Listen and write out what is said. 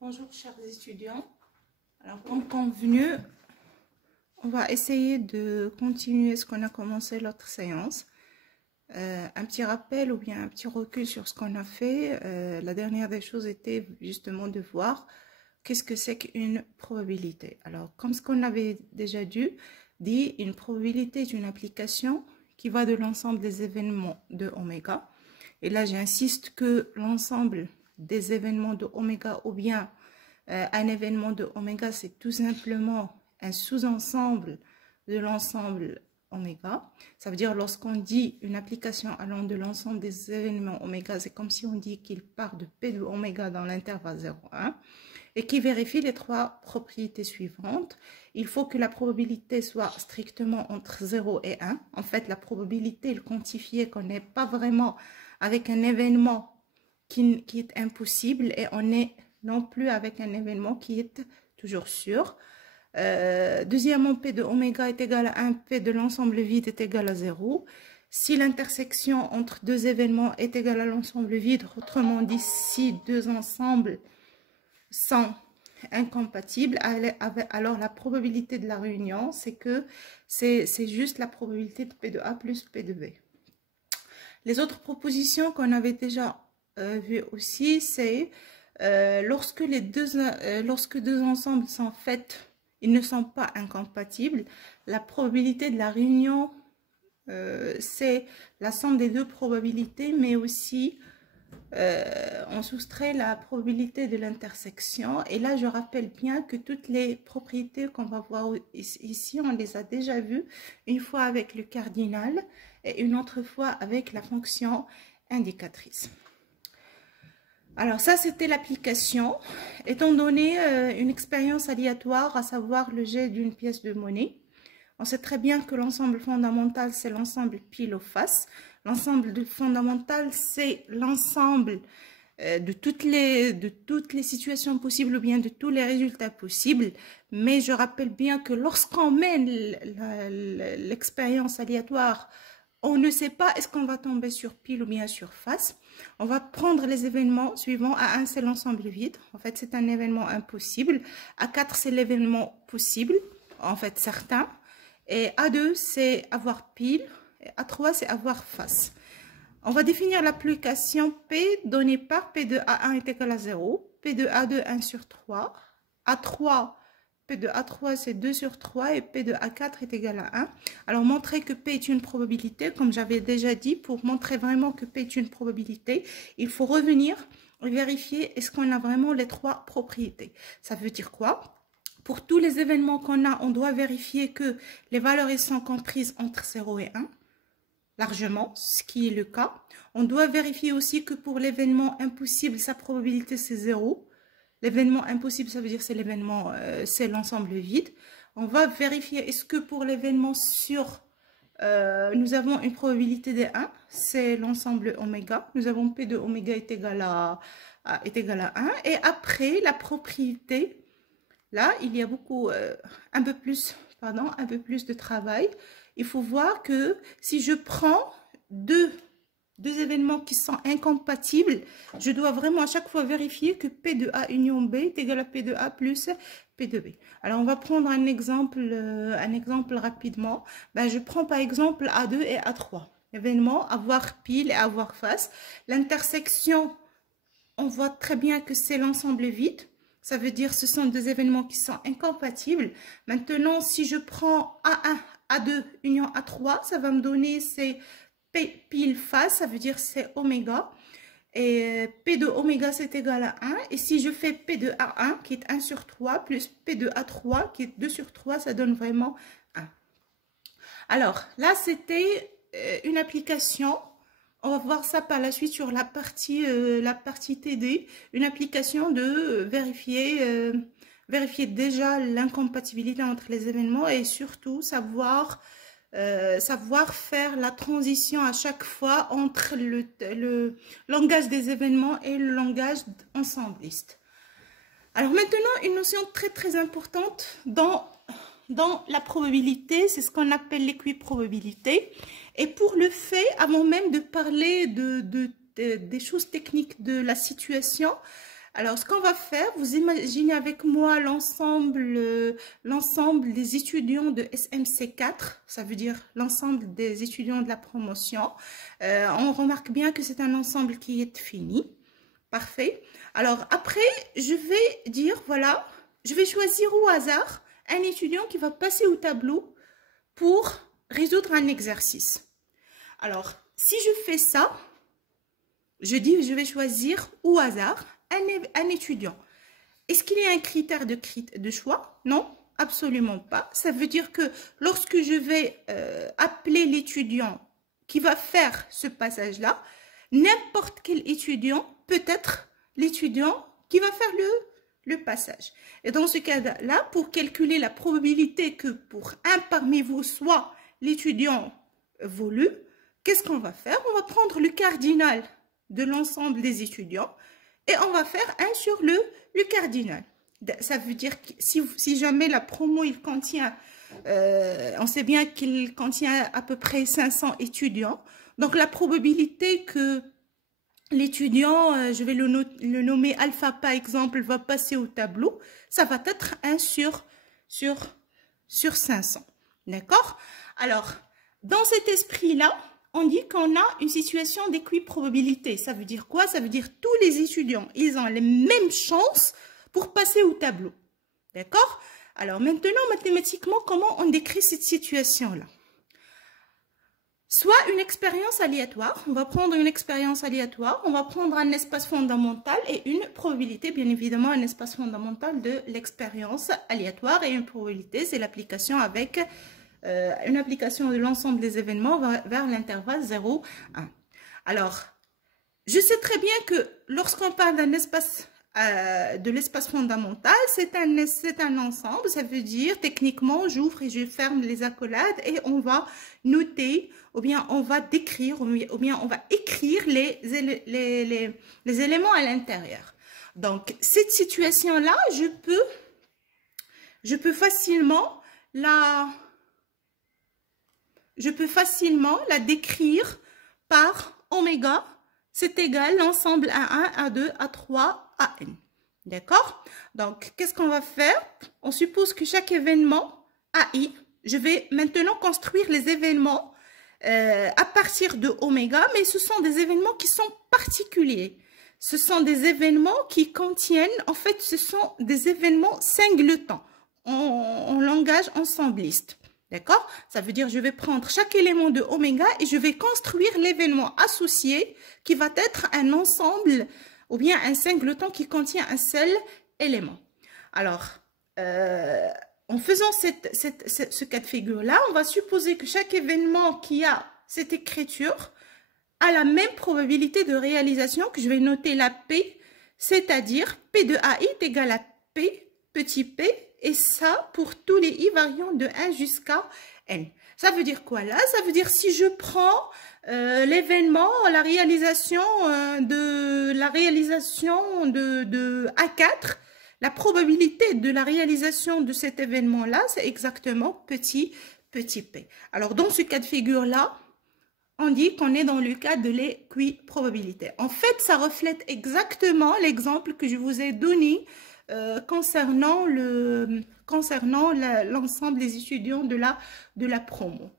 Bonjour chers étudiants. Alors comme convenu, on va essayer de continuer ce qu'on a commencé l'autre séance. Un petit rappel ou bien un petit recul sur ce qu'on a fait. La dernière des choses était justement de voir qu'est-ce que c'est qu'une probabilité. Alors comme ce qu'on avait déjà dit, une probabilité est une application qui va de l'ensemble des événements de oméga. Et là j'insiste que l'ensemble des événements de oméga ou bien un événement de oméga, c'est tout simplement un sous-ensemble de l'ensemble oméga. Ça veut dire lorsqu'on dit une application allant de l'ensemble des événements oméga, c'est comme si on dit qu'il part de P de oméga dans l'intervalle 0,1 et qui vérifie les trois propriétés suivantes. Il faut que la probabilité soit strictement entre 0 et 1. En fait, la probabilité est quantifiée qu'on n'est pas vraiment avec un événement qui est impossible et on est non plus avec un événement qui est toujours sûr. Deuxièmement, P de oméga est égal à 1, P de l'ensemble vide est égal à 0. Si l'intersection entre deux événements est égale à l'ensemble vide, autrement dit, si deux ensembles sont incompatibles, alors la probabilité de la réunion, c'est que c'est juste la probabilité de P de A plus P de B. Les autres propositions qu'on avait déjà vues aussi, c'est lorsque deux ensembles sont faits, ils ne sont pas incompatibles, la probabilité de la réunion, c'est la somme des deux probabilités, mais aussi on soustrait la probabilité de l'intersection. Et là, je rappelle bien que toutes les propriétés qu'on va voir ici, on les a déjà vues, une fois avec le cardinal et une autre fois avec la fonction indicatrice. Alors ça, c'était l'application. Étant donné une expérience aléatoire, à savoir le jet d'une pièce de monnaie, on sait très bien que l'ensemble fondamental, c'est l'ensemble pile ou face. L'ensemble fondamental, c'est l'ensemble de toutes les situations possibles ou bien de tous les résultats possibles. Mais je rappelle bien que lorsqu'on mène l'expérience aléatoire, on ne sait pas est-ce qu'on va tomber sur pile ou bien sur face. On va prendre les événements suivants. A1, c'est l'ensemble vide. En fait, c'est un événement impossible. A4, c'est l'événement possible, en fait, certain. Et A2, c'est avoir pile. Et A3, c'est avoir face. On va définir l'application P donnée par P de A1 est égal à 0. P de A2, 1 sur 3. A3, P de A3, c'est 2 sur 3 et P de A4 est égal à 1. Alors, montrer que P est une probabilité, comme j'avais déjà dit, pour montrer vraiment que P est une probabilité, il faut revenir et vérifier est-ce qu'on a vraiment les trois propriétés. Ça veut dire quoi? Pour tous les événements qu'on a, on doit vérifier que les valeurs sont comprises entre 0 et 1, largement, ce qui est le cas. On doit vérifier aussi que pour l'événement impossible, sa probabilité c'est 0. L'événement impossible, ça veut dire c'est l'événement, c'est l'ensemble vide. On va vérifier est-ce que pour l'événement sûr, nous avons une probabilité de 1, c'est l'ensemble oméga. Nous avons P de oméga est égal à 1. Et après, la propriété, là, il y a beaucoup, un peu plus de travail. Il faut voir que si je prends deux événements qui sont incompatibles, je dois vraiment à chaque fois vérifier que P de A union B est égal à P de A plus P de B. Alors, on va prendre un exemple rapidement. Ben, je prends par exemple A2 et A3. Événements, avoir pile et avoir face. L'intersection, on voit très bien que c'est l'ensemble vide. Ça veut dire que ce sont deux événements qui sont incompatibles. Maintenant, si je prends A1, A2, union A3, ça va me donner c'est P pile face, ça veut dire c'est oméga. Et P de oméga, c'est égal à 1. Et si je fais P de A1, qui est 1 sur 3, plus P de A3, qui est 2 sur 3, ça donne vraiment 1. Alors, là, c'était une application. On va voir ça par la suite sur la partie TD, une application de vérifier déjà l'incompatibilité entre les événements et surtout savoir faire la transition à chaque fois entre le langage des événements et le langage ensembliste. Alors maintenant, une notion très très importante dans la probabilité, c'est ce qu'on appelle l'équiprobabilité. Et pour le fait, avant même de parler des choses techniques de la situation, Alors, ce qu'on va faire, vous imaginez avec moi l'ensemble des étudiants de SMC4, ça veut dire l'ensemble des étudiants de la promotion. On remarque bien que c'est un ensemble qui est fini. Parfait. Alors, après, je vais dire, voilà, je vais choisir au hasard un étudiant qui va passer au tableau pour résoudre un exercice. Alors, si je fais ça, je dis, je vais choisir au hasard un étudiant. Est-ce qu'il y a un critère de choix? Non, absolument pas. Ça veut dire que lorsque je vais appeler l'étudiant qui va faire ce passage-là, n'importe quel étudiant peut être l'étudiant qui va faire le passage. Et dans ce cas-là, pour calculer la probabilité que pour un parmi vous soit l'étudiant voulu, qu'est-ce qu'on va faire? On va prendre le cardinal de l'ensemble des étudiants et on va faire 1 sur le cardinal. Ça veut dire que si jamais la promo, il contient, on sait bien qu'il contient à peu près 500 étudiants. Donc, la probabilité que l'étudiant, je vais le nommer alpha par exemple, va passer au tableau, ça va être 1 sur 500. D'accord? Alors, dans cet esprit-là, on dit qu'on a une situation d'équiprobabilité. Ça veut dire quoi? Ça veut dire tous les étudiants, ils ont les mêmes chances pour passer au tableau. D'accord? Alors maintenant, mathématiquement, comment on décrit cette situation-là? Soit une expérience aléatoire, on va prendre une expérience aléatoire, on va prendre un espace fondamental et une probabilité, bien évidemment, un espace fondamental de l'expérience aléatoire et une probabilité, c'est l'application avec une application de l'ensemble des événements vers l'intervalle 0, 1. Alors, je sais très bien que lorsqu'on parle d'un espace, de l'espace fondamental, c'est un ensemble, ça veut dire techniquement, j'ouvre et je ferme les accolades et on va noter, ou bien on va décrire, ou bien on va écrire les éléments à l'intérieur. Donc, cette situation-là, je peux facilement la décrire par oméga, c'est égal l'ensemble A1, A2, A3, AN. D'accord? Donc, qu'est-ce qu'on va faire? On suppose que chaque événement AI, je vais maintenant construire les événements à partir de oméga, mais ce sont des événements qui sont particuliers. Ce sont des événements qui contiennent, en fait, ce sont des événements singletons en langage ensembliste. D'accord? Ça veut dire que je vais prendre chaque élément de oméga et je vais construire l'événement associé qui va être un ensemble ou bien un singleton qui contient un seul élément. Alors, en faisant ce cas de figure-là, on va supposer que chaque événement qui a cette écriture a la même probabilité de réalisation que je vais noter la P, c'est-à-dire P de AI est égal à P, petit p, et ça pour tous les i variant de 1 jusqu'à n. Ça veut dire quoi là? Ça veut dire si je prends l'événement, la réalisation de A4, la probabilité de la réalisation de cet événement-là, c'est exactement petit p. Alors, dans ce cas de figure-là, on dit qu'on est dans le cas de l'équiprobabilité. En fait, ça reflète exactement l'exemple que je vous ai donné concernant l'ensemble des étudiants de la promo.